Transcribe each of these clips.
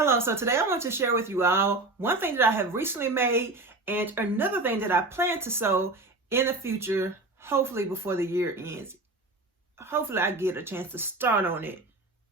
Hello, so today I want to share with you all one thing that I have recently made and another thing that I plan to sew in the future, hopefully before the year ends. Hopefully I get a chance to start on it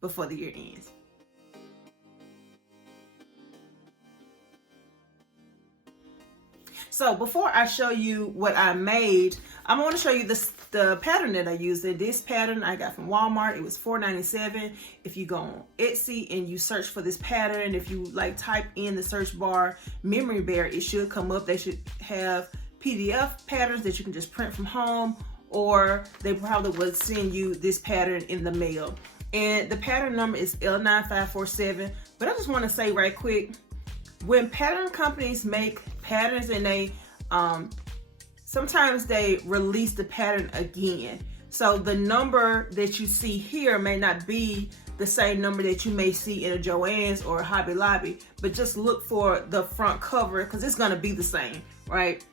before the year ends. So before I show you what I made, I'm going to show you the pattern that I used. And this pattern I got from Walmart. It was $4.97. If you go on Etsy and you search for this pattern, if you type in the search bar memory bear, it should come up. They should have PDF patterns that you can just print from home, or they probably would send you this pattern in the mail. And the pattern number is L9547. But I just want to say right quick, when pattern companies make patterns and they sometimes they release the pattern again, so the number that you see here may not be the same number that you may see in a Joann's or a Hobby Lobby, but just look for the front cover because it's going to be the same, right?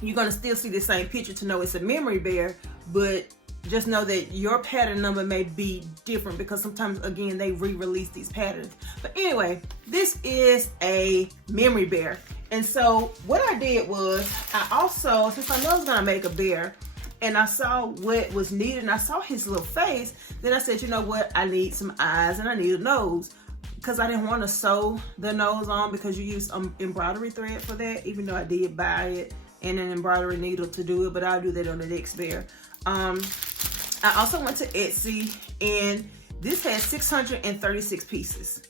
You're going to still see the same picture to know it's a memory bear, but just know that your pattern number may be different because sometimes, again, they re-release these patterns. But anyway, this is a memory bear. And so what I did was, I also, since I know I was gonna make a bear, and I saw what was needed, and I saw his little face, then I said, you know what, I need some eyes and I need a nose, because I didn't want to sew the nose on because you use embroidery thread for that, even though I did buy it and an embroidery needle to do it, but I'll do that on the next bear. I also went to Etsy, and this has 636 pieces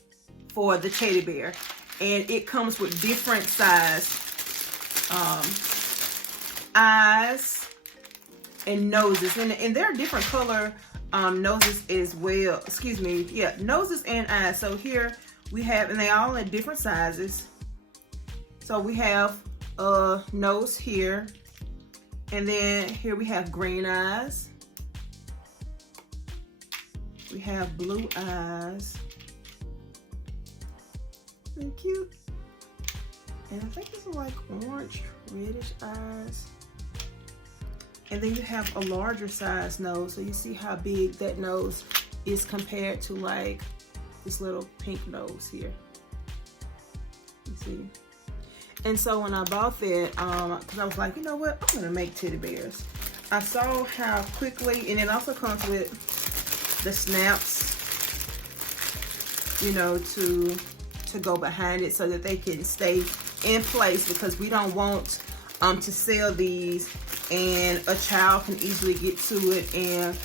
for the teddy bear, and it comes with different size eyes and noses, and there are different color noses as well. Excuse me, yeah, noses and eyes. So here we have, and they all in different sizes. So we have a nose here, and then here we have green eyes. We have blue eyes. They're cute. And I think these are like orange, reddish eyes. And then you have a larger size nose. So you see how big that nose is compared to like this little pink nose here. You see? And so when I bought that, because I was like, you know what, I'm gonna make teddy bears. I saw how quickly, and it also comes with the snaps, you know, to go behind it so that they can stay in place, because we don't want to sell these and a child can easily get to it and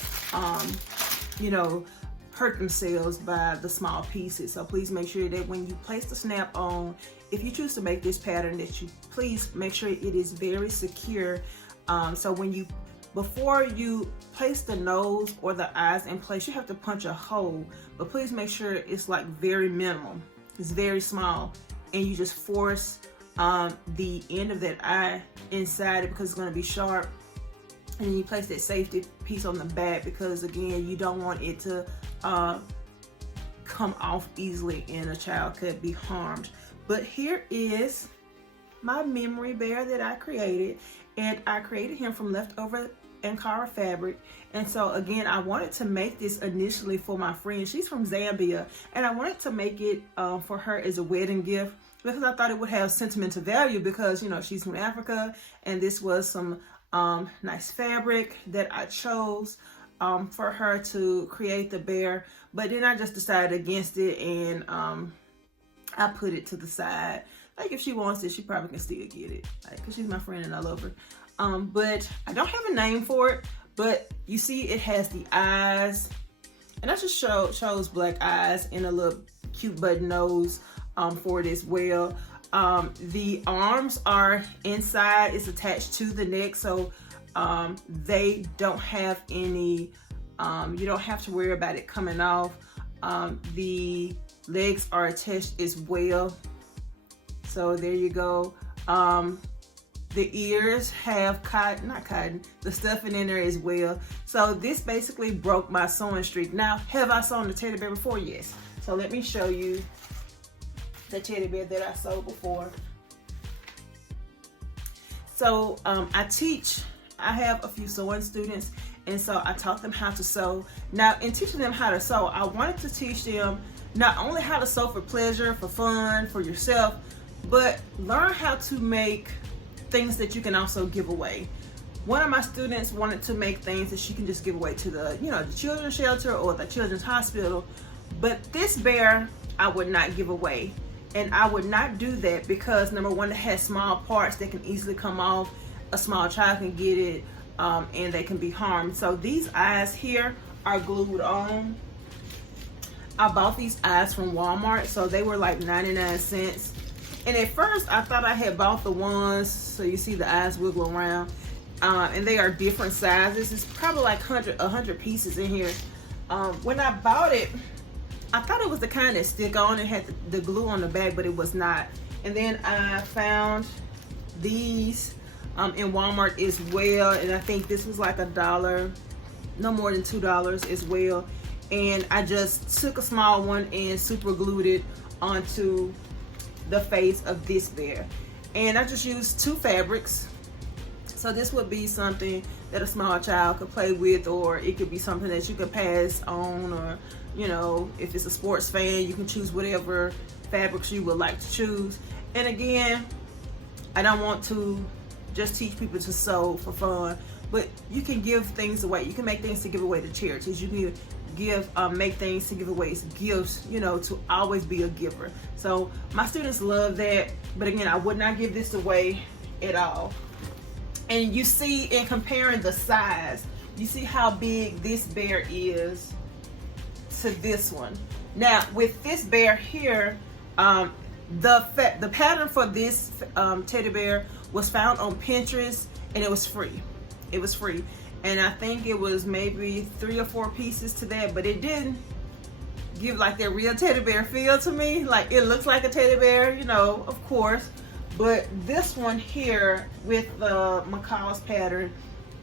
you know, hurt themselves by the small pieces. So please make sure that when you place the snap on, if you choose to make this pattern, that you please make sure it is very secure. So when you, before you place the nose or the eyes in place, you have to punch a hole, but please make sure it's like very minimal. It's very small, and you just force the end of that eye inside it because it's going to be sharp. And then you place that safety piece on the back because, again, you don't want it to come off easily and a child could be harmed. But here is my memory bear that I created, and I created him from leftover Ankara fabric. And so again, I wanted to make this initially for my friend. She's from Zambia, and I wanted to make it for her as a wedding gift because I thought it would have sentimental value because, you know, she's from Africa, and this was some nice fabric that I chose for her to create the bear. But then I just decided against it, and I put it to the side. Like, if she wants it, she probably can still get it, like, because she's my friend and I love her. But I don't have a name for it, but you see it has the eyes, and I just chose black eyes and a little cute button nose for it as well. The arms are inside, it's attached to the neck, so they don't have any, you don't have to worry about it coming off. The legs are attached as well, so there you go. The ears have the stuffing in there as well. So this basically broke my sewing streak. Now, have I sewn the teddy bear before? Yes. So let me show you the teddy bear that I sewed before. So I have a few sewing students, and so I taught them how to sew. Now, in teaching them how to sew, I wanted to teach them not only how to sew for pleasure, for fun, for yourself, but learn how to make things that you can also give away. One of my students wanted to make things that she can just give away to the, the children's shelter or the children's hospital. But this bear, I would not give away. And I would not do that because, number one, it has small parts that can easily come off. A small child can get it, and they can be harmed. So these eyes here are glued on. I bought these eyes from Walmart, so they were like 99 cents. And at first, I thought I had bought the ones, so you see the eyes wiggle around. And they are different sizes. It's probably like 100 pieces in here. When I bought it, I thought it was the kind that stick on and had the glue on the back, but it was not. And then I found these in Walmart as well, and I think this was like $1, no more than $2 as well. And I just took a small one and super glued it onto the face of this bear. And I just used 2 fabrics. So this would be something that a small child could play with, or it could be something that you could pass on, or if it's a sports fan, you can choose whatever fabrics you would like to choose. And again, I don't want to just teach people to sew for fun, but you can give things away. You can make things to give away to charities. You can make things to give away as gifts, to always be a giver. So my students love that, but again, I would not give this away at all. And you see, in comparing the size, you see how big this bear is to this one. Now with this bear here, the pattern for this teddy bear was found on Pinterest, and it was free. It was free, and I think it was maybe 3 or 4 pieces to that, but it didn't give like that real teddy bear feel to me. Like, it looks like a teddy bear, of course, but this one here with the macaw's pattern,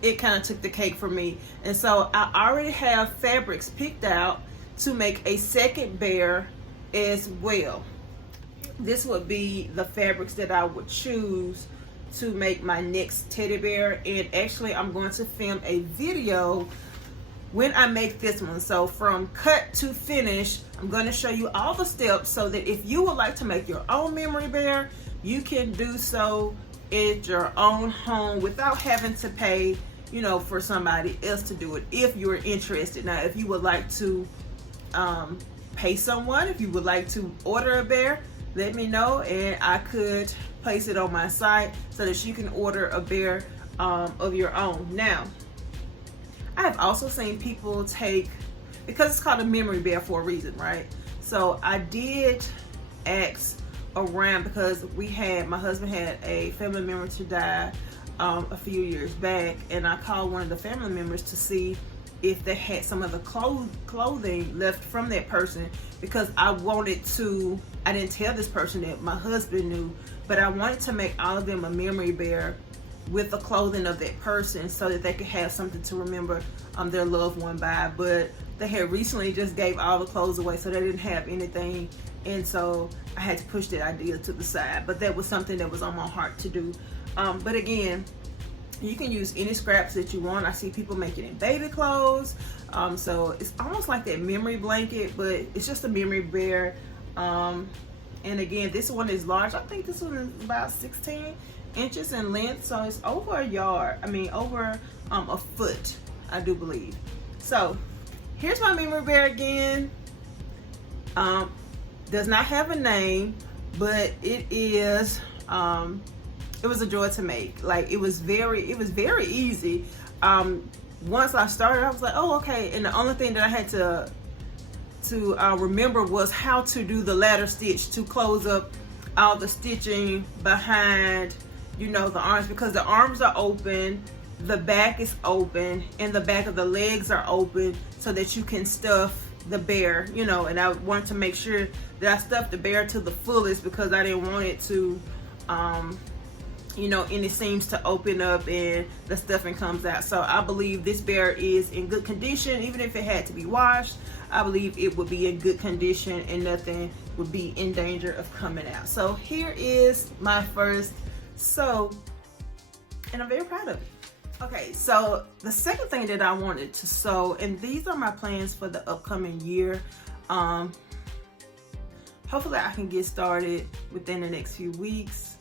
it kind of took the cake for me. And so I already have fabrics picked out to make a second bear as well. This would be the fabrics that I would choose to make my next teddy bear. And actually, I'm going to film a video when I make this one. So from cut to finish, I'm going to show you all the steps so that if you would like to make your own memory bear, you can do so at your own home without having to pay, for somebody else to do it, if you're interested. Now, if you would like to pay someone, if you would like to order a bear, let me know, and I could place it on my site so that you can order a bear of your own. Now, I have also seen people take, because it's called a memory bear for a reason, right? So I did ask around, because my husband had a family member to die a few years back, and I called one of the family members to see if they had some of the clothing left from that person, because I didn't tell this person that my husband knew, but I wanted to make all of them a memory bear with the clothing of that person so that they could have something to remember their loved one by. But they had recently just gave all the clothes away, so they didn't have anything, and so I had to push that idea to the side. But that was something that was on my heart to do. But again, you can use any scraps that you want. I see people making it in baby clothes. So it's almost like that memory blanket, but it's just a memory bear. And again, this one is large. I think this one is about 16 inches in length. So it's over a yard. Over a foot, I do believe. So here's my memory bear again. Does not have a name, but it is, it was a joy to make. Like, it was very easy. Once I started, I was like, oh, okay. And the only thing that I had to remember was how to do the ladder stitch to close up all the stitching behind, the arms, because the arms are open, the back is open, and the back of the legs are open so that you can stuff the bear, and I wanted to make sure that I stuffed the bear to the fullest, because I didn't want it to, any seams to open up and the stuffing comes out. So I believe this bear is in good condition. Even if it had to be washed, I believe it would be in good condition and nothing would be in danger of coming out. So here is my first sew, and I'm very proud of it. Okay, so the second thing that I wanted to sew, and these are my plans for the upcoming year. hopefully I can get started within the next few weeks,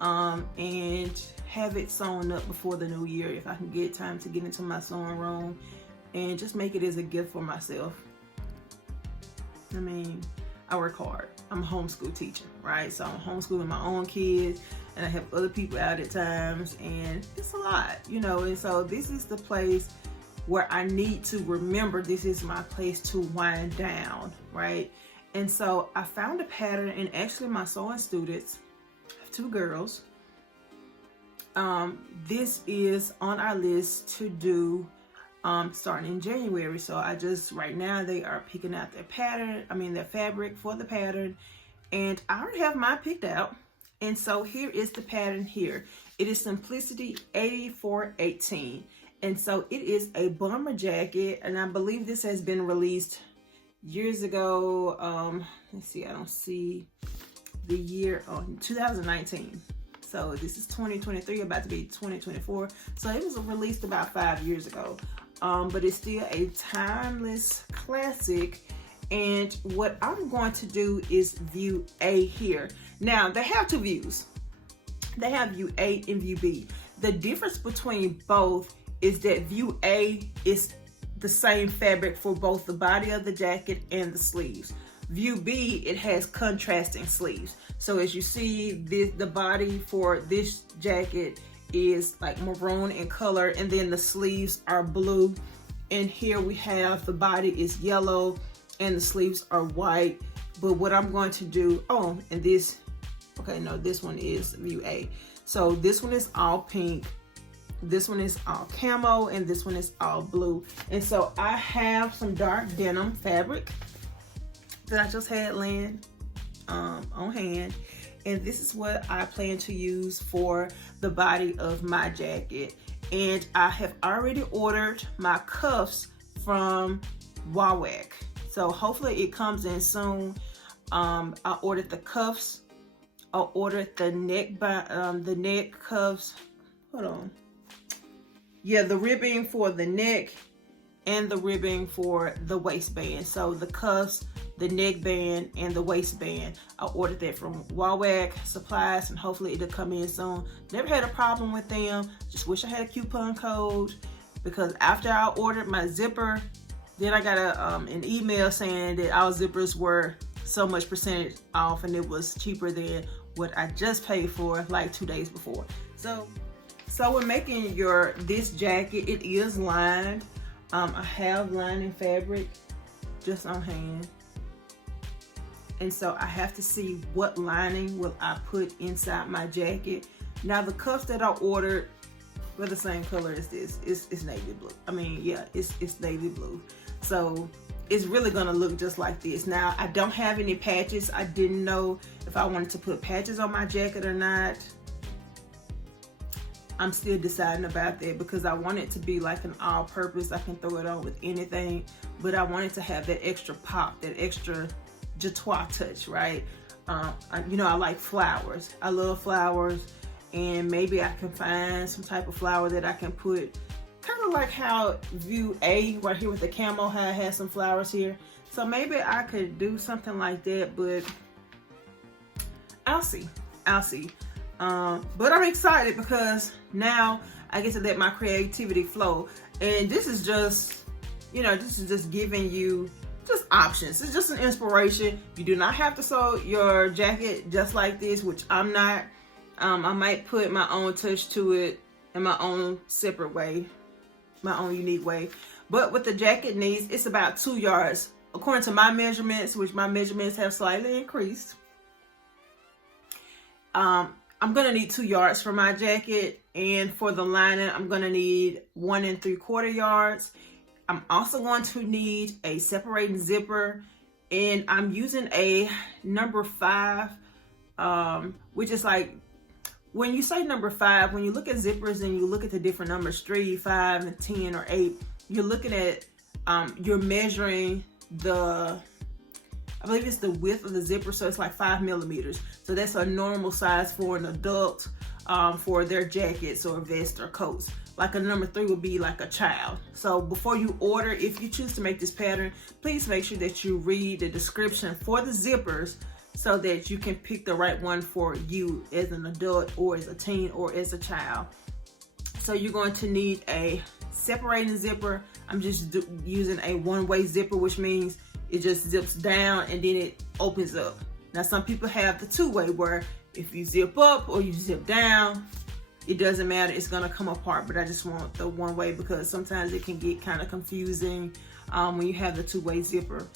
and have it sewn up before the new year if I can get time to get into my sewing room and just make it as a gift for myself. I mean, I work hard. I'm a homeschool teacher, right? So I'm homeschooling my own kids, and I have other people out at times, and it's a lot, you know. And so this is the place where I need to remember this is my place to wind down, right? And so I found a pattern, and actually my sewing students, I have 2 girls. This is on our list to do starting in January. So right now they are picking out their pattern, their fabric for the pattern, and I already have mine picked out. And so here is the pattern here. It is Simplicity 8418. And so it is a bomber jacket, and I believe this has been released years ago. Let's see, I don't see the year, 2019. So this is 2023, about to be 2024. So it was released about 5 years ago. But it's still a timeless classic. And what I'm going to do is view A here. Now, they have 2 views. They have view A and view B. The difference between both is that view A is the same fabric for both the body of the jacket and the sleeves. View B, it has contrasting sleeves. So as you see, the body for this jacket is like maroon in color, and then the sleeves are blue. And here we have the body is yellow and the sleeves are white. But what I'm going to do, this one is view A. So this one is all pink, this one is all camo, and this one is all blue. And so I have some dark denim fabric that I just had laying on hand, and this is what I plan to use for the body of my jacket. And I have already ordered my cuffs from awhile, so hopefully it comes in soon. I ordered the cuffs, I ordered the neck cuffs, the ribbing for the neck and the ribbing for the waistband. So the cuffs, the neckband, and the waistband, I ordered that from awhile supplies, and hopefully it'll come in soon. Never had a problem with them, just wish I had a coupon code, because after I ordered my zipper, then I got an email saying that our zippers were so much percentage off, and it was cheaper than what I just paid for like 2 days before. So when making this jacket, it is lined. I have lining fabric just on hand, and so I have to see what lining will I put inside my jacket. Now the cuffs that I ordered were the same color as this. It's navy blue. It's navy blue. So it's really gonna look just like this. Now I don't have any patches. I didn't know if I wanted to put patches on my jacket or not. I'm still deciding about that, because I want it to be like an all-purpose. I can throw it on with anything, but I want it to have that extra pop, that extra jatois touch, right? I like flowers. I love flowers, and maybe I can find some type of flower that I can put, kind of like how view A right here with the camo, how it has some flowers here. So maybe I could do something like that, but I'll see. But I'm excited because now I get to let my creativity flow. And this is just, giving you just options. It's just an inspiration. You do not have to sew your jacket just like this, which I'm not. I might put my own touch to it in my own separate way, my own unique way. But what the jacket needs, it's about 2 yards. According to my measurements, which my measurements have slightly increased, I'm gonna need 2 yards for my jacket, and for the lining, I'm gonna need 1 3/4 yards. I'm also going to need a separating zipper, and I'm using a number 5, which is like, when you say number 5, when you look at zippers and you look at the different numbers, 3, 5, and 10 or 8, you're looking at, you're measuring I believe it's the width of the zipper, so it's like 5 millimeters. So that's a normal size for an adult, for their jackets or vests or coats. like a number 3 would be like a child. So before you order, if you choose to make this pattern, please make sure that you read the description for the zippers so that you can pick the right one for you as an adult or as a teen or as a child. So you're going to need a separating zipper. I'm just using a one-way zipper, which means it just zips down and then it opens up. Now some people have the two-way where if you zip up or you zip down, it doesn't matter, it's gonna come apart. But I just want the one-way because sometimes it can get kind of confusing when you have the two-way zipper.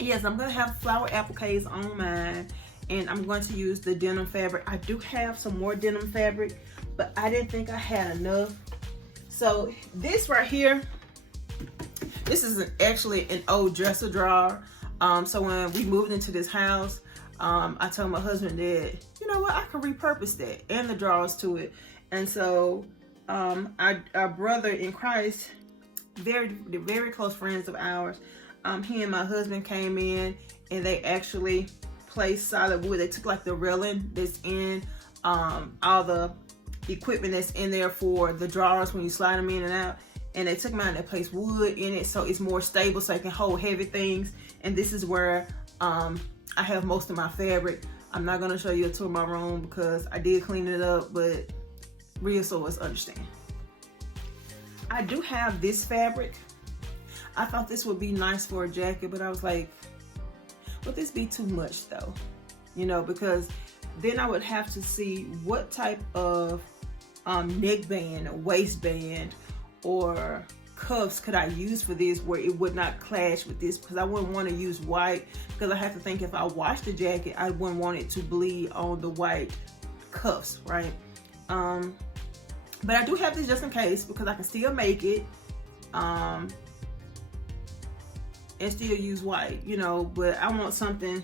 Yes, I'm gonna have flower appliques on mine, and I'm going to use the denim fabric. I do have some more denim fabric, but I didn't think I had enough. So this right here, this is actually an old dresser drawer. So when we moved into this house, I told my husband that, you know what, I can repurpose that and the drawers to it. And so our brother in Christ, very close friends of ours, he and my husband came in and they actually placed solid wood. They took like the railing that's in all the equipment that's in there for the drawers when you slide them in and out, and they took them out and they placed wood in it so it's more stable, so it can hold heavy things. And this is where I have most of my fabric. I'm not going to show you a tour of my room because I did clean it up, but real sewers understand. I do have this fabric. I thought this would be nice for a jacket, but I was like, would this be too much though? You know, because then I would have to see what type of neckband or waistband or cuffs could I use for this where it would not clash with this, because I wouldn't want to use white, because I have to think if I wash the jacket, I wouldn't want it to bleed on the white cuffs, right? But I do have this just in case, because I can still make it and still use white, you know. But I want something,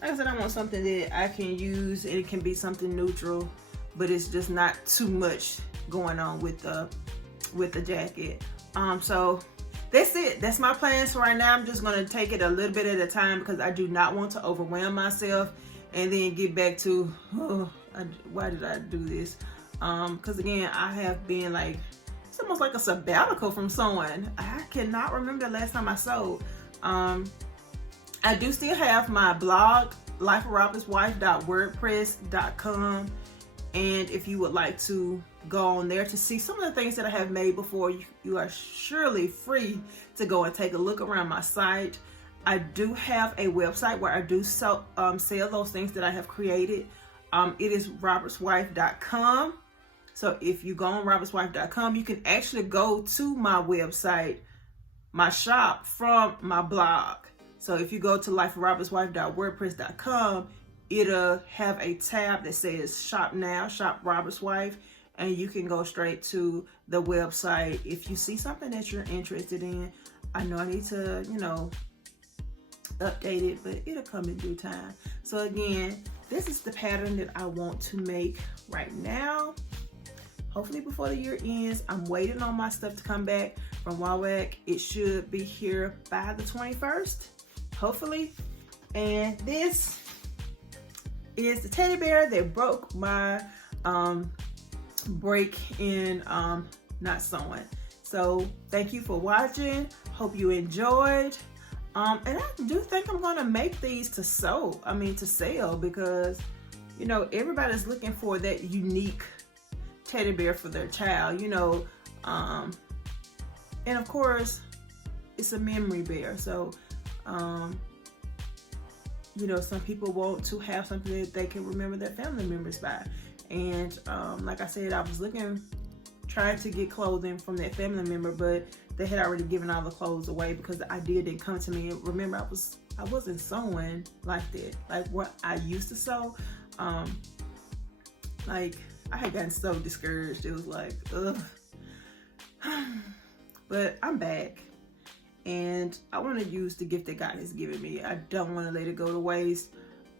like I said, I want something that I can use and it can be something neutral, but it's just not too much going on with the jacket. So that's it. That's my plans for right now. I'm just going to take it a little bit at a time because I do not want to overwhelm myself and then get back to, oh, why did I do this? Because again, I have been like, it's almost like a sabbatical from sewing. I cannot remember the last time I sewed. I do still have my blog, lifeofrobertswife.wordpress.com, and if you would like to go on there to see some of the things that I have made before, you are surely free to go and take a look around my site. I do have a website where I do sell those things that I have created. It is robertswife.com. So if you go on robertswife.com, you can actually go to my website, my shop, from my blog. So if you go to lifeofrobertswife.wordpress.com, it'll have a tab that says Shop Now, Shop Roberts Wife, and you can go straight to the website if you see something that you're interested in. I know I need to, you know, update it, but it'll come in due time. So again, this is the pattern that I want to make right now. Hopefully before the year ends. I'm waiting on my stuff to come back from WowWack. It should be here by the 21st, hopefully. And this is the teddy bear that broke my break in not sewing. So thank you for watching. Hope you enjoyed. And I do think I'm gonna make these to sell, because, you know, everybody's looking for that unique teddy bear for their child, you know. And of course, it's a memory bear. So, you know, some people want to have something that they can remember their family members by. And like I said, I was trying to get clothing from that family member, but they had already given all the clothes away because the idea didn't come to me. Remember, I wasn't sewing like that, like what I used to sew. Like, I had gotten so discouraged. It was like, ugh. But I'm back, and I want to use the gift that God has given me. I don't want to let it go to waste.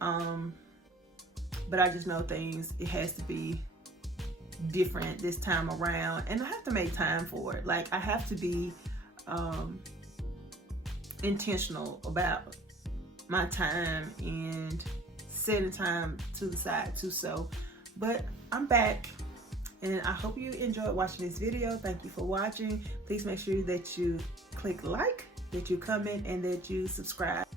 But I just know it has to be different this time around, and I have to make time for it. Like, I have to be intentional about my time and setting time to the side to sew. But I'm back, And I hope you enjoyed watching this video. Thank you for watching. Please make sure that you click like, that you comment, and that you subscribe.